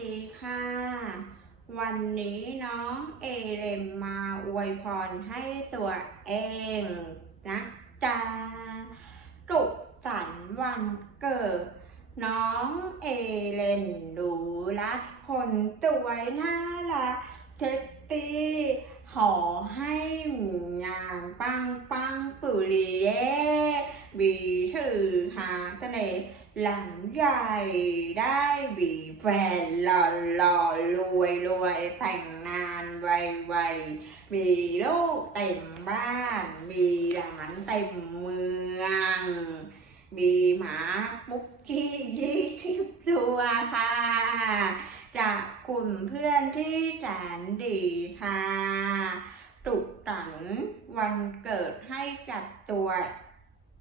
ดีค่ะ วันนี้น้องเอเลมมาอวยพรให้ตัวเองนะจ๊ะสุขสันวันเกิด น้องเอเลนดูรักคนสวยน่ารักเท็ตตี้ขอให้มีงานปังปังปุริเย่มีชื่อหาเสน่ห์ หลังใหญ่ได้บีแฟนหล่อหล่อรวยรวยแต่งงานไวไวมีลูกเต็มบ้าน มีหลานเต็มเมือง มีหมาปุ๊กกี้ยี่สิบตัวค่ะ จากกลุ่มเพื่อนที่แสนดีค่ะตุกตันวันเกิดให้กับตัว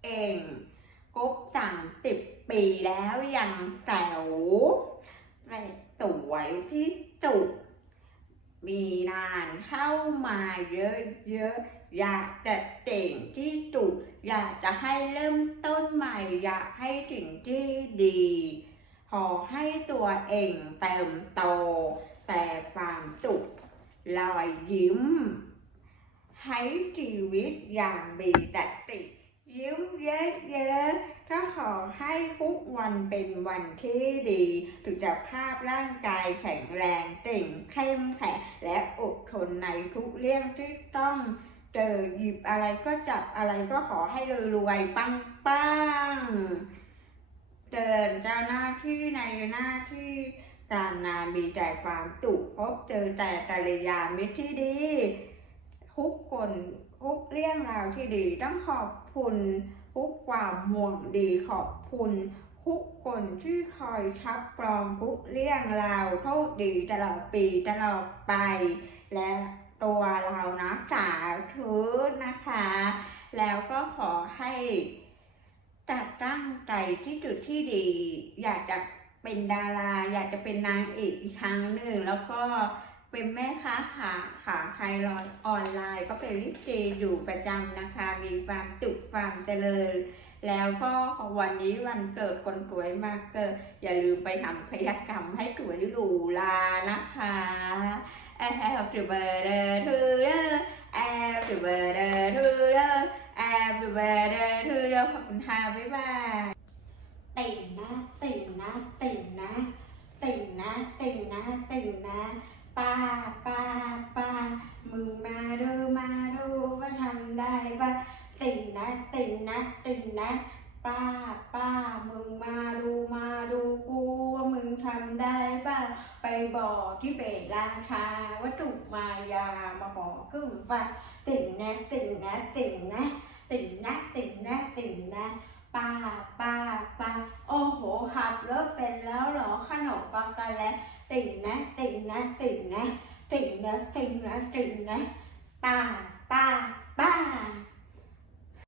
เองครบสามสิบ ปีแล้วยังแต๋วแต่สวยที่สุด มีนานเข้ามาเยอะๆ อยากจะเก่งที่สุด อยากจะให้เริ่มต้นใหม่ อยากให้ถึงที่ดี ขอให้ตัวเองเติมโต แต่ความสุขรอยยิ้มให้ชีวิตอย่างมีสติ ยิ้มเยอะๆถ้าขอให้ทุกวันเป็นวันที่ดีสุขภาพร่างกายแข็งแรงเต่งเข้มแข็งและอดทนในทุกเรื่องที่ต้องเจอหยิบอะไรก็จับอะไรก็ขอให้รวยปังๆเดินเจ้าหน้าที่ในหน้าที่การงานมีแต่ความสุขพบเจอแต่กัลยาณมิตรที่ดี ทุกคนทุกเรื่องราวที่ดีต้องขอบ คุณทุกความห่วงดีขอบคุณทุกคนที่คอยชับปลอมทุกเรื่องราวโชคดีตลอดปีตลอดไป และตัวเรานะสาธุนะคะ แล้วก็ขอให้จัดตั้งใจที่จุดที่ดี อยากจะเป็นดารา อยากจะเป็นนางเอกอีกครั้งหนึ่งแล้วก็ เป็นแม่ค้าขาขาใครรอนออนไลน์ ก็เป็นลิเจอยู่ประจำนะคะ มีความจุความเจริญ แล้วก็วันนี้วันเกิดคนสวยมากเกิดอย่าลืมไปทำพยกรรมให้สวยหรูลานะคะ Happy birthday to you Happy birthday to you Happy birthday to you ขอบคุณค่ะบ๊ายบายติ่งนะติ่งนะติ่งนะติ่งนะติ่งนะติ่งนะ ป้าป้าป้ามึงมาดูมาดูว่าทำได้ปะติ่งนะติ่งนะติ่งนะป้าป้ามึงมาดูมาดูกูว่ามึงทำได้ปะไปบอกที่เบตราชาวัตถุมายามาบอกขึ้นฟ้าติ่งนะติ่งนะติ่งนะติ่งนะติ่งนะติ่งนะป้าป้าป้าโอ้โหขับรถเป็นแล้วเหรอ ขนมปังกันแล้วติ่งนะติ่งนะติ่งนะติ่งนะติ่งนะติ่งนะป้าป้าป้า